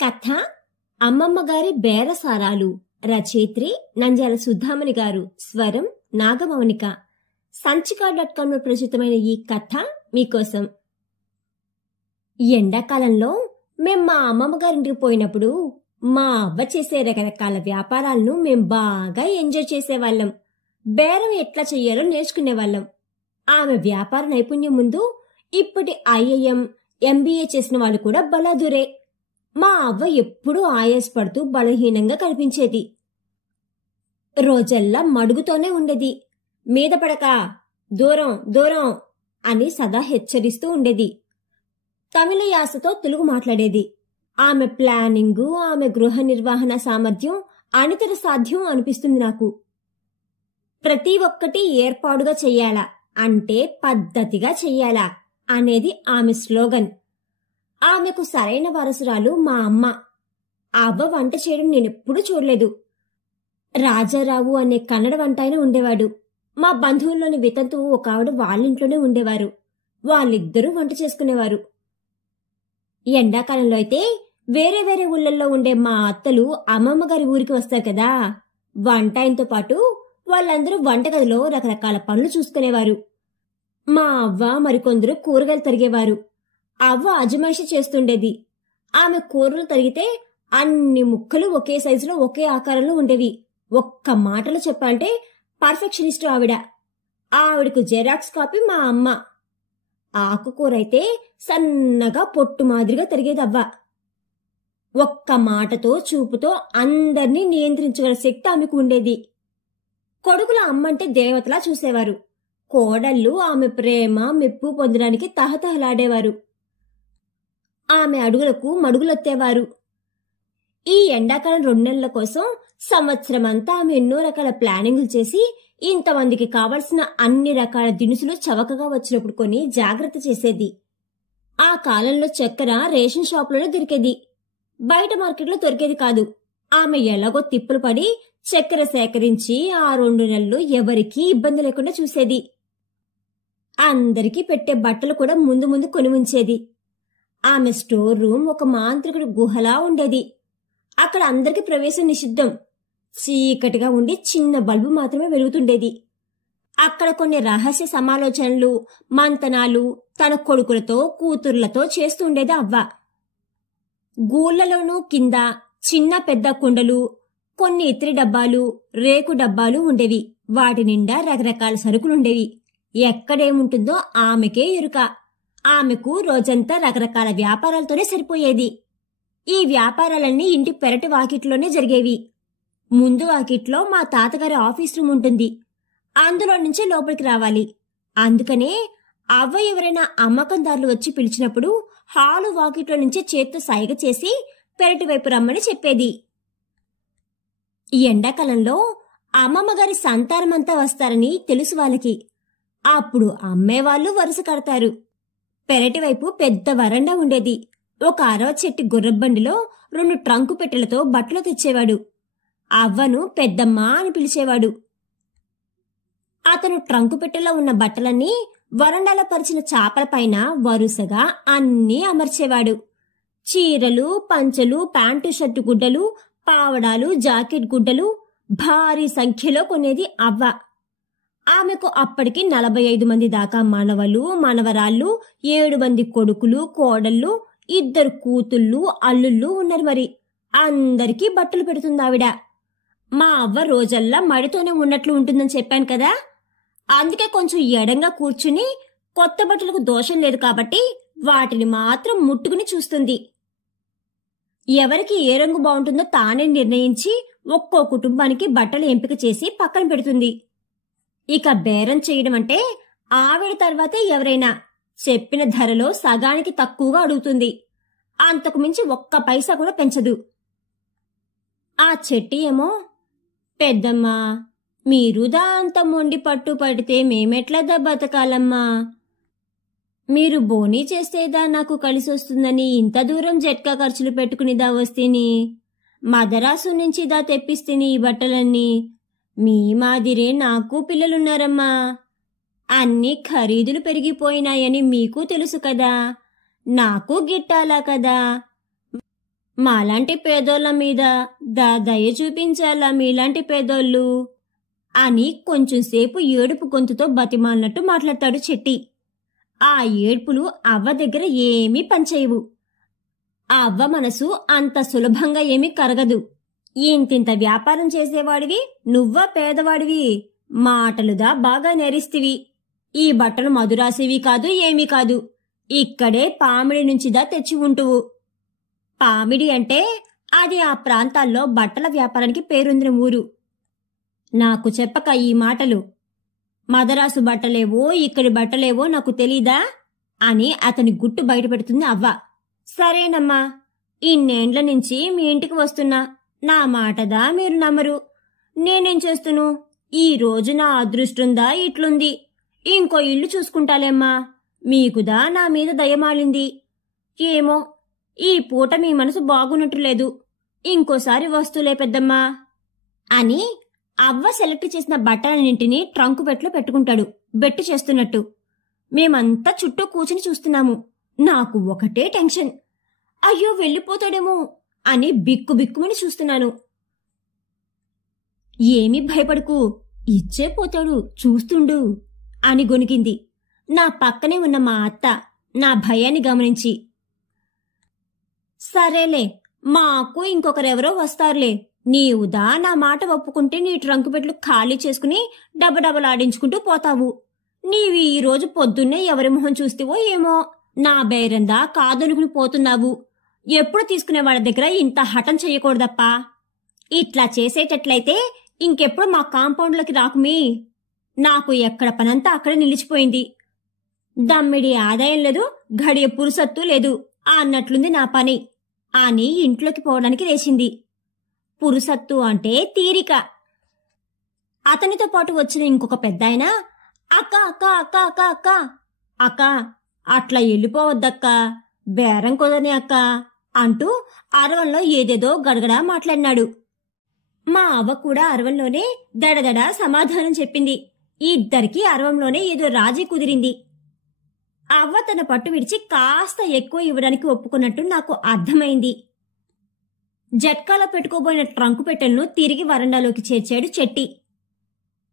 కథ అమ్మమ్మ గారి బేరసారాలు. రచయిత్రి నంద్యాల సుధామణి గారు. స్వరం నాగమౌనిక. సంచిక.com ప్రచురితమైన ఈ కథ మీకోసం. ఎండాకాలంలో మేం మా అమ్మమ్మ గారింటికి పోయినప్పుడు మా అవ్వ చేసే రకరకాల వ్యాపారాలను మేం బాగా ఎంజాయ్ చేసేవాళ్ళం. బేరం ఎట్లా చెయ్యాలో నేర్చుకునేవాళ్ళం. ఆమె వ్యాపార నైపుణ్యం ముందు ఇప్పటి ఐఐఎం, ఎంబీఏ చేసిన వాళ్ళు కూడా బలాదురే. మా అవ్వ ఎప్పుడూ ఆయాసపడుతూ బలహీనంగా కనిపించేది. రోజల్లా మడుగుతోనే ఉండేది. మీద పడక, దూరం దూరం అని సదా హెచ్చరిస్తూ ఉండేది. తమిళ యాసతో తెలుగు మాట్లాడేది. ఆమె ప్లానింగు, ఆమె గృహ నిర్వహణ సామర్థ్యం అనితర సాధ్యం అనిపిస్తుంది నాకు. ప్రతి ఒక్కటి ఏర్పాటుగా చెయ్యాలా అంటే పద్ధతిగా చెయ్యాలా అనేది ఆమె స్లోగన్. ఆమెకు సరైన వారసురాలు మా అమ్మ. అవ్వ వంట చేయడం నేనెప్పుడూ చూడలేదు. రాజారావు అనే కన్నడ వంటాయన ఉండేవాడు. మా బంధువుల్లోని వితంతు ఒక ఆవిడ వాళ్ళింట్లోనే ఉండేవారు. వాళ్ళిద్దరూ వంట చేసుకునేవారు. ఎండాకాలంలో అయితే వేరే వేరే ఊళ్ళల్లో ఉండే మా అత్తలు అమ్మమ్మ గారి ఊరికి వస్తారు కదా, వంటాయనతో పాటు వాళ్ళందరూ వంటగదిలో రకరకాల పనులు చూసుకునేవారు. మా అవ్వ మరికొందరు కూరగాయలు తరిగేవారు. అవ్వ అజమాయిషి చేస్తుండేది. ఆమె కూరలు తరిగితే అన్ని ముక్కలు ఒకే సైజులో ఒకే ఆకారంలో ఉండేవి. ఒక్క మాటలో చెప్పాలంటే పర్ఫెక్షనిస్టు ఆవిడ. ఆవిడకు జెరాక్స్ కాపీ మా అమ్మ. ఆకుకూర అయితే సన్నగా పొట్టు మాదిరిగా తరిగేది అవ్వ. ఒక్క మాటతో చూపుతో అందర్నీ నియంత్రించగల శక్తి ఆమెకు ఉండేది. కొడుకుల అమ్మంటే దేవతలా చూసేవారు. కోడళ్ళు ఆమె ప్రేమ మెప్పు పొందడానికి తహతహలాడేవారు. ఆమె అడుగులకు మడుగులొత్తేవారు. ఈ ఎండాకాలం 2 నెలల కోసం సంవత్సరమంతా ఆమె ఎన్నో రకాల ప్లానింగులు చేసి ఇంతమందికి కావలసిన అన్ని రకాల దినుసులు చవకగా వచ్చినప్పుడు కొని జాగ్రత్త చేసేది. ఆ కాలంలో చక్కెర రేషన్ షాపులోనే దొరికేది, బయట మార్కెట్లో దొరికేది కాదు. ఆమె ఎలాగో తిప్పులు పడి చక్కెర సేకరించి ఆ 2 నెలలు ఎవరికీ ఇబ్బంది లేకుండా చూసేది. అందరికీ పెట్టే బట్టలు కూడా ముందు ముందు కొని ఉంచేది. ఆమె స్టోర్ రూమ్ ఒక మాంత్రికుడి గుహలా ఉండేది. అక్కడ అందరికీ ప్రవేశం నిషిద్ధం. చీకటిగా ఉండి చిన్న బల్బు మాత్రమే వెలుగుతుండేది. అక్కడ కొన్ని రహస్య సమాలోచనలు, మంతనాలు తన కొడుకులతో కూతుర్లతో చేస్తుండేది అవ్వ. గూళ్లలోనూ కింద చిన్న పెద్ద కుండలు, కొన్ని ఇత్రి డబ్బాలు, రేకు డబ్బాలు ఉండేవి. వాటి నిండా రకరకాల సరుకులుండేవి. ఎక్కడేముంటుందో ఆమెకే ఎరుక. ఆమెకు రోజంతా రకరకాల వ్యాపారాలతోనే సరిపోయేది. ఈ వ్యాపారాలన్నీ ఇంటి పెరటి వాకిట్లోనే జరిగేవి. ముందు వాకిట్లో మా తాతగారి ఆఫీస్ రూమ్ ఉంటుంది. అందులో నుంచే లోపలికి రావాలి. అందుకనే అవ్వ ఎవరైనా అమ్మకందారులు వచ్చి పిలిచినప్పుడు హాలు వాకిట్లో నుంచే చేత్తో సైగ చేసి పెరటి వైపు రమ్మని చెప్పేది. ఈ ఎండాకాలంలో అమ్మమ్మగారి సంతానమంతా వస్తారని తెలుసు వాళ్ళకి. అప్పుడు అమ్మేవాళ్లు వరుస కడతారు. పెరటివైపు పెద్ద వరండా ఉండేది. ఒక 60 చెట్టి గుర్రబండిలో 2 ట్రంకు పెట్టెలతో బట్టలు తెచ్చేవాడు. అవ్వను పెద్దమ్మ అని పిలిచేవాడు. అతను ట్రంకు పెట్టెలో ఉన్న బట్టలన్నీ వరండాలో పరిచిన చాపలపైన వరుసగా అన్నీ అమర్చేవాడు. చీరలు, పంచలు, ప్యాంటు షర్టు గుడ్డలు, పావడాలు, జాకెట్ గుడ్డలు భారీ సంఖ్యలో కొనేది అవ్వ. ఆమెకు అప్పటికి 45 మంది దాకా మనవలు, మనవరాళ్ళు, 7 మంది కొడుకులు, కోడళ్ళు, 2 కూతుళ్ళు, అల్లుళ్ళు ఉన్నారు. మరి అందరికీ బట్టలు పెడుతుందావిడ. మా అవ్వ రోజల్లా మడితోనే ఉన్నట్లు ఉంటుందని చెప్పాను కదా, అందుకే కొంచెం ఎడంగా కూర్చుని కొత్త బట్టలకు దోషం లేదు కాబట్టి వాటిని మాత్రం ముట్టుకుని చూస్తుంది. ఎవరికి ఏ రంగు బాగుంటుందో తానే నిర్ణయించి ఒక్కో కుటుంబానికి బట్టలు ఎంపిక చేసి పక్కన పెడుతుంది. ఇక బేరం చేయడం అంటే ఆవిడ తర్వాతే ఎవరైనా. చెప్పిన ధరలో సగానికి తక్కువగా అడుగుతుంది. అంతకు మించి ఒక్క పైసా కూడా పెంచదు. ఆ చెట్టి ఏమో, పెద్దమ్మా మీరు దాంత మొండి పట్టు పడితే మేమెట్లా బతకాలమ్మా? మీరు బోనీ చేస్తేదా నాకు కలిసొస్తుందని ఇంత దూరం జట్కా ఖర్చులు పెట్టుకునిదా వస్తీని. మదరాసు నుంచి దా తెప్పిస్తేని ఈ బట్టలన్నీ. మీ మాదిరే నాకు పిల్లలున్నారమ్మా. అన్ని ఖరీదులు పెరిగిపోయినాయని మీకు తెలుసు కదా, నాకు గిట్టాలా కదా. మాలాంటి పేదోళ్ళ మీద దయ చూపించాలా మీలాంటి పేదోళ్ళు అని కొంచెంసేపు ఏడుపు గొంతుతో బతిమాలినట్టు మాట్లాడతాడు చెట్టి. ఆ ఏడ్పులు అవ్వ దగ్గర ఏమీ పనిచేయవు. ఆ అవ్వ మనసు అంత సులభంగా ఏమీ కరగదు. ఇంతింత వ్యాపారం చేసేవాడివి, నువ్వా పేదవాడివి, మాటలుదా బాగా నేరిస్తివి. ఈ బట్టలు మధురాసివి కాదు, ఏమీ కాదు. ఇక్కడే పామిడి నుంచిదా తెచ్చి ఉంటువు. పామిడి అంటే అది ఆ ప్రాంతాల్లో బట్టల వ్యాపారానికి పేరొందిన ఊరు. నాకు చెప్పక ఈ మాటలు. మదరాసు బట్టలేవో ఇక్కడి బట్టలేవో నాకు తెలీదా అని అతని గుట్టు బయటపెడుతుంది అవ్వ. సరేనమ్మా, ఇన్నేండ్ల నుంచి మీ ఇంటికి వస్తున్నా. నా మాటదా మీరు నమ్మరు. నేనేం చేస్తును? ఈ రోజు నా అదృష్టందా ఇట్లుంది. ఇంకో ఇల్లు చూసుకుంటాలేమ్మా. మీకుదా నా మీద దయమాలింది. ఏమో, ఈ పూట మీ మనసు బాగున్నట్టు లేదు. ఇంకోసారి వస్తులే పెద్దమ్మా అని అవ్వ సెలెక్ట్ చేసిన బట్టలన్నింటినీ ట్రంకు పెట్లో పెట్టుకుంటాడు, బెట్టు చేస్తున్నట్టు. మేమంతా చుట్టూ కూర్చుని చూస్తున్నాము. నాకు ఒకటే టెన్షన్. అయ్యో వెళ్ళిపోతాడేమో అని బిక్కుబిక్కుమని చూస్తున్నాను. ఏమీ భయపడకు, ఇచ్చే పోతాడు, చూస్తుండు అని గొనికింది నా పక్కనే ఉన్న మా అత్త, నా భయాన్ని గమనించి. సరేలే, మాకు ఇంకొకరెవరో వస్తారులే. నీవుదా నా మాట ఒప్పుకుంటే నీ ట్రంకు పెట్లు ఖాళీ చేసుకుని డబడబలాడించుకుంటూ పోతావు. నీవి ఈ రోజు పొద్దున్నే ఎవరి మొహం చూస్తేవో ఏమో నా బేరందా కాదనుకుని పోతున్నావు. ఎప్పుడు తీసుకునే వాళ్ళ దగ్గర ఇంత హఠం చెయ్యకూడదప్పా. ఇట్లా చేసేటట్లయితే ఇంకెప్పుడు మా కాంపౌండ్లోకి రాకుమీ. నాకు ఎక్కడ పనంతా అక్కడే నిలిచిపోయింది. దమ్మిడి ఆదాయం లేదు, గడియ పురుసత్తు లేదు అన్నట్లుంది నా పని అని ఇంట్లోకి పోవడానికి లేచింది. పురుసత్తు అంటే తీరిక. అతనితో పాటు వచ్చిన ఇంకొక పెద్దాయన, అక్క అక్క అక్క అక్క అక్క అక్క అట్లా వెళ్ళిపోవద్దక్క, బేరం కుదరని అక్క అంటూ అరవంలో ఏదేదో గడగడా మాట్లాడినాడు. మా అవ్వ కూడా అరవంలోనే దడదడ సమాధానం చెప్పింది. ఇద్దరికీ అరవంలోనే ఏదో రాజీ కుదిరింది. అవ్వ తన పట్టు విడిచి కాస్త ఎక్కువ ఇవ్వడానికి ఒప్పుకున్నట్టు నాకు అర్థమైంది. జట్కాలో పెట్టుకోబోయిన ట్రంకు పెట్టెలను తిరిగి వరండాలోకి చేర్చాడు చెట్టి.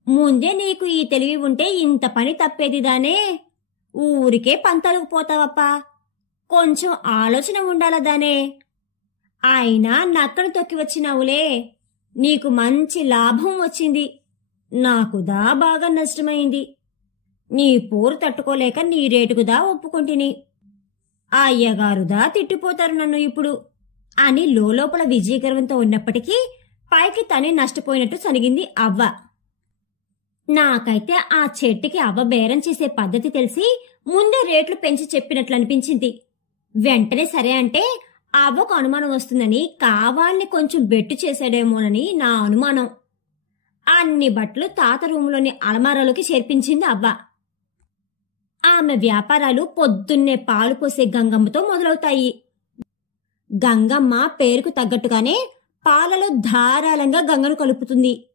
ముందే నీకు ఈ తెలివి ఉంటే ఇంత పని తప్పేదిదానే. ఊరికే పంతాలకు పోతావప్పా. కొంచెం ఆలోచన ఉండాలదానే. అయినా నక్కను తొక్కి వచ్చినావులే. నీకు మంచి లాభం వచ్చింది. నాకుదా బాగా నష్టమైంది. నీ పోరు తట్టుకోలేక నీ రేటుకుదా ఒప్పుకొంటిని. అయ్యగారుదా తిట్టిపోతారు నన్ను ఇప్పుడు అని లోపల విజయగర్వంతో ఉన్నప్పటికీ పైకి తనే నష్టపోయినట్టు సనిగింది అవ్వ. నాకైతే ఆ చెట్టుకి అవ్వ బేరం చేసే పద్ధతి తెలిసి ముందే రేట్లు పెంచి చెప్పినట్లు అనిపించింది. వెంటనే సరే అంటే అవ్వకు అనుమానం వస్తుందని కావాలని కొంచెం బెట్టు చేశాడేమోనని నా అనుమానం. అన్ని బట్టలు తాత రూములోని అలమారాలోకి చేర్పించింది అవ్వ. ఆమె వ్యాపారాలు పొద్దున్నే పాలు పోసే గంగమ్మతో మొదలవుతాయి. గంగమ్మ పేరుకు తగ్గట్టుగానే పాలలో ధారాళంగా గంగను కలుపుతుంది.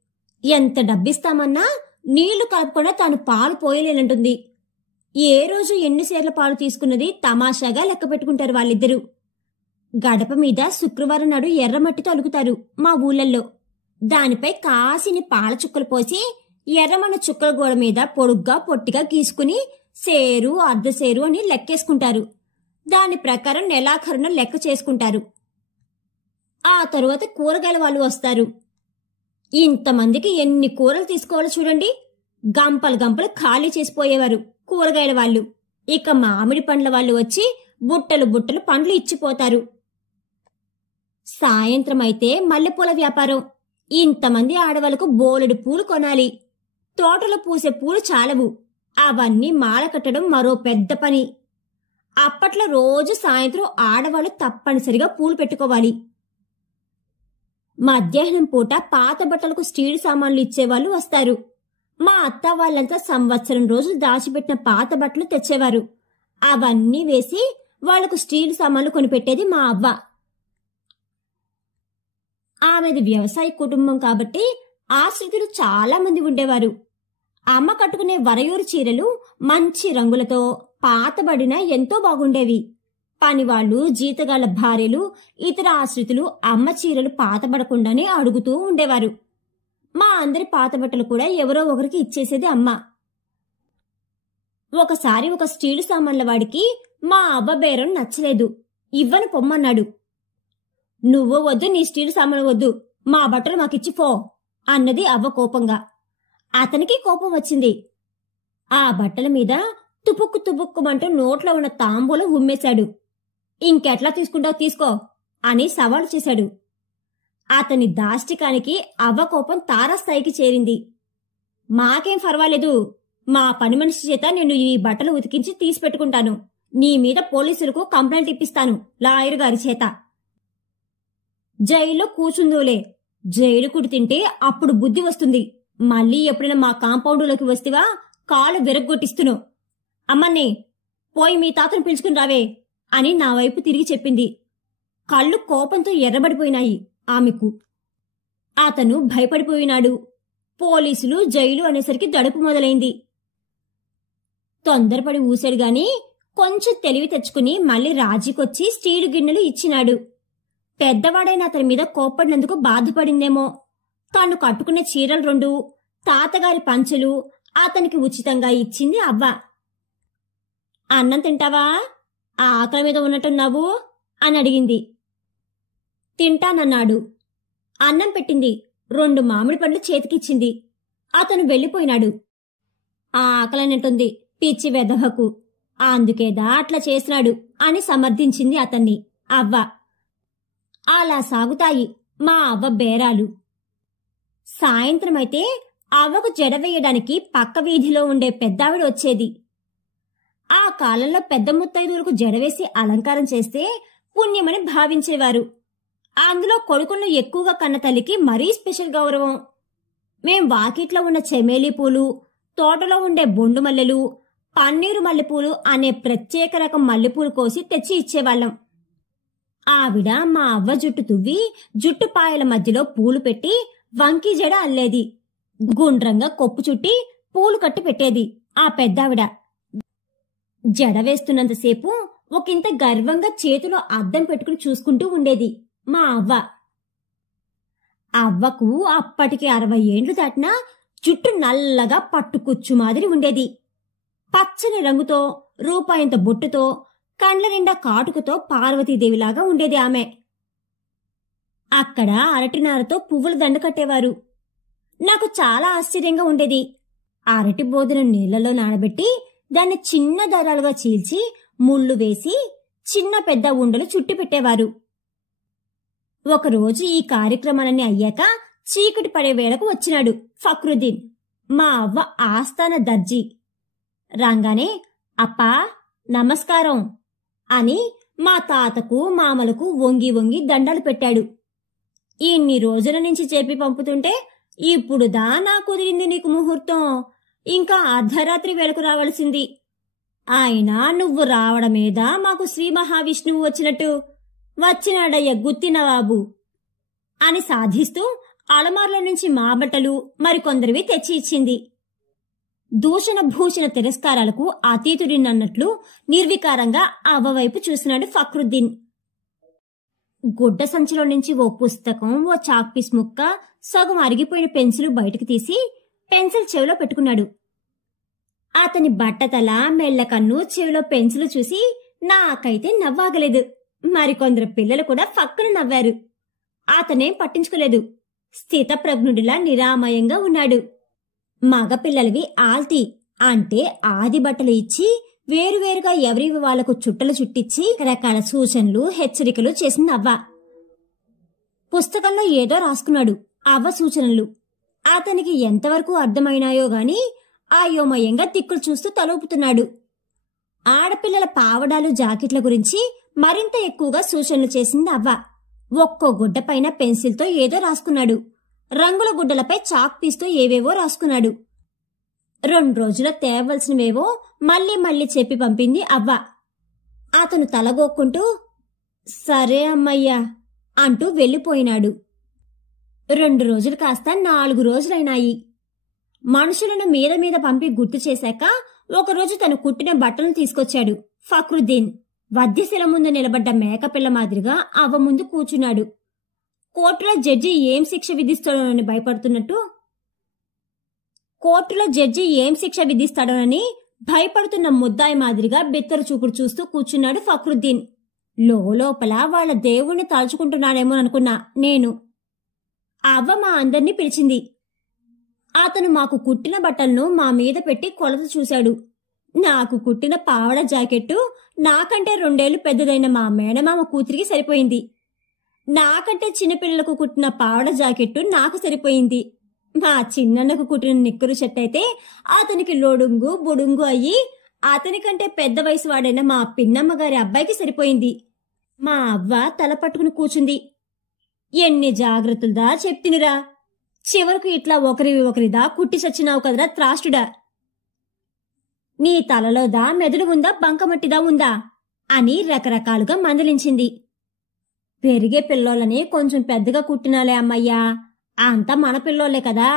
ఎంత డబ్బిస్తామన్నా నీళ్లు కలపకుండా తాను పాలు పోయలేనంటుంది. ఏ రోజు ఎన్ని సేర్ల పాలు తీసుకున్నది తమాషాగా లెక్క పెట్టుకుంటారు వాళ్ళిద్దరూ. గడప మీద శుక్రవారం నాడు ఎర్రమట్టితో అలుకుతారు మా ఊళ్ళల్లో. దానిపై కాసిని పాల చుక్కలు పోసి ఎర్రమన్న చుక్కల గోడ మీద పొడుగ్గా పొట్టిగా గీసుకుని సేరు అర్ధసేరు అని లెక్కేసుకుంటారు. దాని ప్రకారం నెలాఖరున లెక్క చేసుకుంటారు. ఆ తరువాత కూరగాయల వాళ్ళు వస్తారు. ఇంతమందికి ఎన్ని కూరలు తీసుకోవాలో చూడండి. గంపలు గంపలు ఖాళీ చేసిపోయేవారు కూరగాయల వాళ్ళు. ఇక మామిడి పండ్ల వాళ్ళు వచ్చి బుట్టలు బుట్టలు పండ్లు ఇచ్చిపోతారు. సాయంత్రం అయితే మల్లెపూల వ్యాపారం. ఇంతమంది ఆడవాళ్లకు బోలెడు పూలు కొనాలి. తోటలో పూసే పూలు చాలవు. అవన్నీ మాల కట్టడం మరో పెద్ద పని. అప్పట్లో రోజు సాయంత్రం ఆడవాళ్లు తప్పనిసరిగా పూలు పెట్టుకోవాలి. మధ్యాహ్నం పూట పాత బట్టలకు స్టీల్ సామాన్లు ఇచ్చేవాళ్ళు వస్తారు. మా అత్త వాళ్ళంతా సంవత్సరం రోజులు దాచిపెట్టిన పాత బట్టలు తెచ్చేవారు. అవన్నీ వేసి వాళ్లకు స్టీల్ సామాన్లు కొనిపెట్టేది మా అవ్వ. ఆమెది వ్యవసాయ కుటుంబం కాబట్టి ఆశ్రితులు చాలా మంది ఉండేవారు. అమ్మ కట్టుకునే వరయూరు చీరలు మంచి రంగులతో పాతబడిన ఎంతో బాగుండేవి. పనివాళ్లు, జీతగాళ్ల భార్యలు, ఇతర ఆశ్రితులు అమ్మ చీరలు పాతబడకుండానే అడుగుతూ ఉండేవారు. మా అందరి పాత బట్టలు కూడా ఎవరో ఒకరికి ఇచ్చేసేది అమ్మ. ఒకసారి ఒక స్టీలు సామాన్ల వాడికి మా అవ్వ బేరం నచ్చలేదు. ఇవ్వను పొమ్మన్నాడు. నువ్వు వద్దు, నీ స్టీలు సామాన్లు వద్దు, మా బట్టలు మాకిచ్చి పో అన్నది అవ్వ కోపంగా. అతనికి కోపం వచ్చింది. ఆ బట్టల మీద తుపుక్కు తుపుక్కుమంటూ నోట్లో ఉన్న తాంబూలం ఉమ్మేశాడు. ఇంకెట్లా తీసుకుంటావు తీసుకో అని సవాలు చేశాడు. అతని దాష్టికానికి అవ్వ కోపం తారాస్థాయికి చేరింది. మాకేం పర్వాలేదు, మా పని మనిషి చేత నేను ఈ బట్టలు ఉతికించి తీసి పెట్టుకుంటాను. నీ మీద పోలీసులకు కంప్లైంట్ ఇప్పిస్తాను లాయరు గారి చేత. జైల్లో కూర్చుందోలే, జైలు కుడి తింటే అప్పుడు బుద్ధి వస్తుంది. మళ్ళీ ఎప్పుడైనా మా కాంపౌండులోకి వస్తేవా కాలు విరగ్గొట్టిస్తును. అమ్మన్నే పోయి మీ తాతను పిలుచుకుని రావే అని నా వైపు తిరిగి చెప్పింది. కళ్ళు కోపంతో ఎర్రబడిపోయినాయి ఆమెకు. అతను భయపడిపోయినాడు. పోలీసులు, జైలు అనేసరికి దడుపు మొదలైంది. తొందరపడి ఊశాడు గాని కొంచెం తెలివి తెచ్చుకుని మళ్ళీ రాజీకొచ్చి స్టీలు గిన్నెలు ఇచ్చినాడు. పెద్దవాడైన అతని మీద కోప్పడినందుకు బాధపడిందేమో. తాను కట్టుకున్న చీరలు 2, తాతగారి పంచెలు అతనికి ఉచితంగా ఇచ్చింది అవ్వ. అన్నం తింటావా, ఆకలి మీద ఉన్నట్టున్నావు అని అడిగింది. తింటానన్నాడు. అన్నం పెట్టింది. 2 మామిడి పండ్లు చేతికిచ్చింది. అతను వెళ్ళిపోయినాడు. ఆకలనేటుంది పిచ్చి వెధవకు, అందుకేదా అట్లా చేసినాడు అని సమర్థించింది అతన్ని అవ్వ. అలా సాగుతాయి మా అవ్వ బేరాలు. సాయంత్రమైతే అవ్వకు జడ వేయడానికి పక్క వీధిలో ఉండే పెద్దావిడ వచ్చేది. ఆ కాలంలో పెద్ద ముత్తైదువులకు జడవేసి అలంకారం చేస్తే పుణ్యమని భావించేవారు. అందులో కొడుకులను ఎక్కువగా కన్న తల్లికి మరీ స్పెషల్ గౌరవం. మేం వాకిట్లో ఉన్న చెమేలి పూలు, తోటలో ఉండే బొండు మల్లెలు, పన్నీరు మల్లెపూలు అనే ప్రత్యేక రకం మల్లెపూలు కోసి తెచ్చి ఇచ్చేవాళ్లం. ఆవిడ మా అవ్వ జుట్టు తువ్వి జుట్టు పాయల మధ్యలో పూలు పెట్టి వంకీ జడ అల్లేది. గుండ్రంగా కొప్పు చుట్టి పూలు కట్టి పెట్టేది ఆ పెద్దావిడ. జడ వేస్తున్నంతసేపు ఒకంత గర్వంగా చేతిలో అద్దం పెట్టుకుని చూసుకుంటూ ఉండేది మా అవ్వ. అవ్వకు అప్పటికి 60 ఏండ్లు దాటినా జుట్టు నల్లగా పట్టుకుచ్చు మాదిరి ఉండేది. పచ్చని రంగుతో, రూపాయంత బొట్టుతో, కండ్ల నిండా కాటుకతో పార్వతీదేవిలాగా ఉండేది ఆమె. అక్కడ అరటినారతో పువ్వుల దండ కట్టేవారు. నాకు చాలా ఆశ్చర్యంగా ఉండేది. అరటి బోదెను నీళ్లలో నానబెట్టి దాన్ని చిన్న దారాలుగా చీల్చి ముళ్ళు వేసి చిన్న పెద్ద ఉండలు చుట్టి పెట్టేవారు. ఒకరోజు ఈ కార్యక్రమాలన్నీ అయ్యాక చీకటి పడే వేళకు వచ్చినాడు ఫక్రుద్దీన్, మా అవ్వ ఆస్థాన దర్జీ. రాగానే అప్పా నమస్కారం అని మా తాతకు, మామలకు వంగి వంగి దండాలు పెట్టాడు. ఇన్ని రోజుల నుంచి చెప్పి పంపుతుంటే ఇప్పుడుదా నా కుదిరింది నీకు ముహూర్తం, ఇంకా అర్ధరాత్రి వేళకు రావలసింది. అయినా నువ్వు రావడమేదా మాకు శ్రీ మహావిష్ణువు వచ్చినట్టు, వచ్చినాడయ్య గుత్తి నవాబు అని సాధిస్తూ అలమార్ల నుంచి మా బట్టలు మరికొందరివి తెచ్చి ఇచ్చింది. దూషణ భూషణ తిరస్కారాలకు అతీతుడినన్నట్లు నిర్వికారంగా అవ్వవైపు చూసినాడు ఫక్రుద్దీన్. గుడ్డ సంచిలో నుంచి ఓ పుస్తకం, ఓ చాక్పీస్ ముక్క, సగం అరిగిపోయిన పెన్సిల్ బయటకు తీసి పెన్సిల్ చెవిలో పెట్టుకున్నాడు. అతని బట్టతల, మెల్లకన్ను, చెవిలో పెన్సిల్ చూసి నాకైతే నవ్వాగలేదు. మరికొందరు పిల్లలు కూడా ఫక్కున నవ్వారు. అతనేం పట్టించుకోలేదు. స్థితప్రజ్ఞుడిలా నిరామయంగా ఉన్నాడు. మగపిల్లలవి ఆల్తీ అంటే ఆది బట్టలు ఇచ్చి వేరువేరుగా ఎవరివి వాళ్లకు చుట్టలు చుట్టించి రకరకాల సూచనలు, హెచ్చరికలు చేసింది అవ్వ. పుస్తకంలో ఏదో రాసుకున్నాడు అవ్వ సూచనలు. అతనికి ఎంతవరకు అర్థమైనాయో గాని అయోమయంగా దిక్కులు చూస్తూ తలూపుతున్నాడు. ఆడపిల్లల పావడాలు, జాకెట్ల గురించి మరింత ఎక్కువగా సూచనలు చేసింది అవ్వ. ఒక్కో గుడ్డపైన పెన్సిల్తో ఏదో రాసుకున్నాడు. రంగుల గుడ్డలపై చాక్ పీస్తో ఏవేవో రాసుకున్నాడు. 2 రోజుల్లో తేవలసినవేవో మళ్ళీ మళ్ళీ చెప్పి పంపింది అవ్వ. అతను తలగొక్కుంటూ సరే అమ్మయ్యా అంటూ వెళ్ళిపోయినాడు. 2 రోజులు కాస్త 4 రోజులైనాయి. మనుషులను మీద పంపి గుర్తు చేశాక ఒకరోజు తను కుట్టిన బట్టలను తీసుకొచ్చాడు ఫక్రుద్దీన్. వద్యశిల ముందు నిలబడ్డ మేకపిల్ల మాదిరిగా అవ్వ ముందు కూర్చున్నాడు. కోర్టులో జడ్జి ఏం శిక్ష విధిస్తాడోనని భయపడుతున్న ముద్దాయి మాదిరిగా బిత్తరు చూపుడు చూస్తూ కూర్చున్నాడు ఫక్రుద్దీన్. లోపల వాళ్ళ దేవుణ్ణి తలుచుకుంటున్నాడేమోననుకున్నా నేను. అవ్వ మా అందర్నీ పిలిచింది. అతను మాకు కుట్టిన బట్టలను మా మీద పెట్టి కొలత చూశాడు. నాకు కుట్టిన పావడ జాకెట్టు నాకంటే 2 ఏళ్లు పెద్దదైన మా మేనమామ కూతురికి సరిపోయింది. నాకంటే చిన్నపిల్లలకు కుట్టిన పావడ జాకెట్టు నాకు సరిపోయింది. మా చిన్నన్నకు కుట్టిన నిక్కరు షర్ట్ అయితే అతనికి లొడుంగు బుడుంగు అయ్యి అతనికంటే పెద్ద వయసు వాడైన మా పిన్నమ్మ గారి అబ్బాయికి సరిపోయింది. మా అవ్వ తల పట్టుకుని కూర్చుంది. ఎన్ని జాగ్రత్తలుదా చెప్తినిరా, చివరకు ఇట్లా ఒకరిదా కుట్టి చచ్చినావు కదరా త్రాష్టుడా. నీ తలలోదా మెదడు ఉందా బంకమట్టిదా ఉందా అని రకరకాలుగా మందలించింది. పెరిగే పిల్లోళ్ళని కొంచెం పెద్దగా కుట్టినాలే అమ్మయ్యా, అంతా మన పిల్లోళ్లే కదా,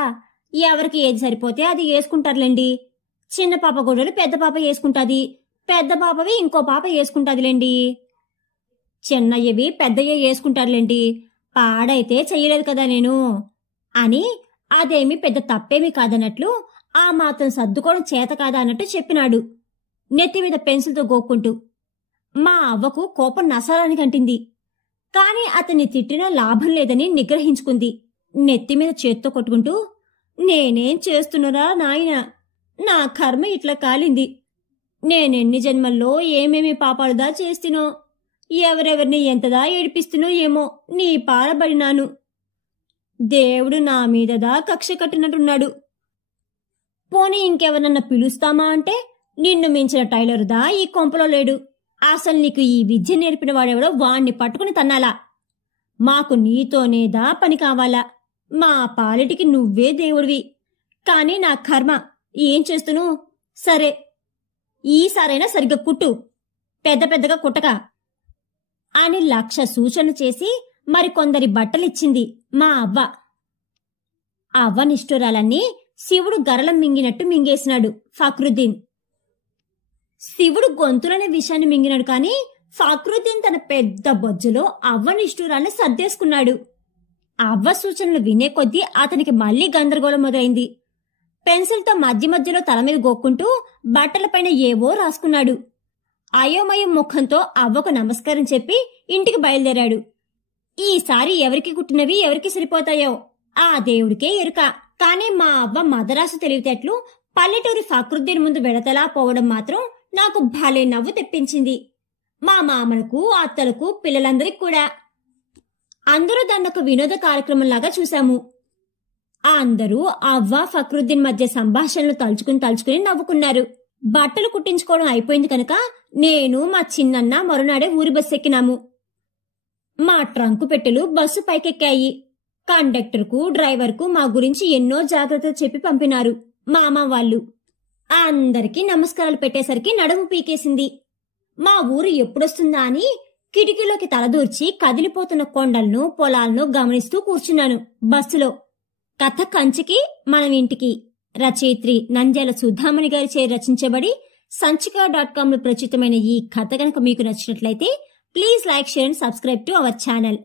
ఎవరికి ఏది సరిపోతే అది వేసుకుంటారులేండి. చిన్న పాప గొడవలు పెద్ద పాప వేసుకుంటాది, పెద్ద పాపవి ఇంకో పాప వేసుకుంటాదిలేండి. చిన్నయ్యవి పెద్దయ్య వేసుకుంటారులేండి, పాడైతే చెయ్యలేదు కదా నేను అని అదేమి పెద్ద తప్పేమీ కాదన్నట్లు ఆ మాత్రం సర్దుకోవడం చేత కాదా అన్నట్టు చెప్పినాడు నెత్తిమీద పెన్సిల్తో గోక్కుంటూ. మా అవ్వకు కోపం నసాలని కంటింది. కాని అతన్ని తిట్టినా లాభం లేదని నిగ్రహించుకుంది. నెత్తిమీద చేత్తో కొట్టుకుంటూ, నేనేం చేస్తున్నరా నాయనా, నా కర్మ ఇట్లా కాలింది. నేనెన్ని జన్మల్లో ఏమేమి పాపాలుదా చేస్తునో, ఎవరెవరిని ఎంతదా ఏడిపిస్తునో ఏమో నీ పాలబడినాను. దేవుడు నా మీదదా కక్ష కట్టినట్టున్నాడు. పోనీ ఇంకెవరన్నా పిలుస్తామా అంటే నిన్ను మించిన టైలరుదా ఈ కొంపలో లేడు. అసలు నీకు ఈ విద్య నేర్పిన వాడెవడో వాణ్ణి పట్టుకుని తన్నాలా. మాకు నీతోనేదా పని కావాలా. మా పాలిటికి నువ్వే దేవుడివి. కాని నా కర్మ ఏం చేస్తును. సరే, ఈసారైనా సరిగ్గా కుట్టు, పెద్దగా కుట్టక అని 1,00,000 సూచనలు చేసి మరికొందరి బట్టలిచ్చింది మా అవ్వ. అవ్వ నిష్ఠురాలన్నీ శివుడు గరళం మింగినట్టు మింగేసినాడు ఫక్రుద్దీన్. శివుడు గొంతులనే విషయాన్ని మింగినాడు కాని ఫక్రుద్దీన్ తన పెద్ద బొజ్జులో అవ్వ నిష్ఠురాల్ని సర్దేసుకున్నాడు. అవ్వ సూచనలు వినే కొద్దీ అతనికి మళ్లీ గందరగోళం మొదలైంది. పెన్సిల్తో మధ్యలో తల మీద గోక్కుంటూ బట్టలపైన ఏవో రాసుకున్నాడు. అయోమయం ముఖంతో అవ్వకు నమస్కారం చెప్పి ఇంటికి బయలుదేరాడు. ఈసారి ఎవరికి కుట్టినవి ఎవరికి సరిపోతాయో ఆ దేవుడికే ఎరుక. కాని మా అవ్వ మదరాసు తెలివితేటలు పల్లెటూరి ఫక్రుద్దీన్ ముందు వెడతలా పోవడం మాత్రం నాకు భలే నవ్వు తెప్పించింది. మా మామలకు, అత్తలకు, పిల్లలందరికీ కూడా. అందరూ దాన్నొక వినోద కార్యక్రమంలాగా చూశాము. అందరూ అవ్వ ఫక్రుద్దీన్ మధ్య సంభాషణలు తలుచుకుని నవ్వుకున్నారు. బట్టలు కుట్టించుకోవడం అయిపోయింది కనుక నేను మా చిన్నన్న మరునాడే ఊరి బస్సు ఎక్కినాము. మా ట్రంకు పెట్టెలు బస్సు పైకెక్కాయి. కండక్టర్కు, డ్రైవర్కు మా గురించి ఎన్నో జాగ్రత్తలు చెప్పి పంపినారు మామ వాళ్ళు. అందరికీ నమస్కారాలు పెట్టేసరికి నడుము పీకేసింది. మా ఊరు ఎప్పుడొస్తుందా అని కిటికీలోకి తలదూర్చి కదిలిపోతున్న కొండలను, పొలాలను గమనిస్తూ కూర్చున్నాను బస్సులో. కథ కంచికి మనం ఇంటికి రచయిత్రి నంద్యాల సుధామణి గారిచే రచించబడి సంచిక.com లో ప్రచురితమైన ఈ కథ గనక మీకు నచ్చినట్లయితే please like, share and subscribe to our channel.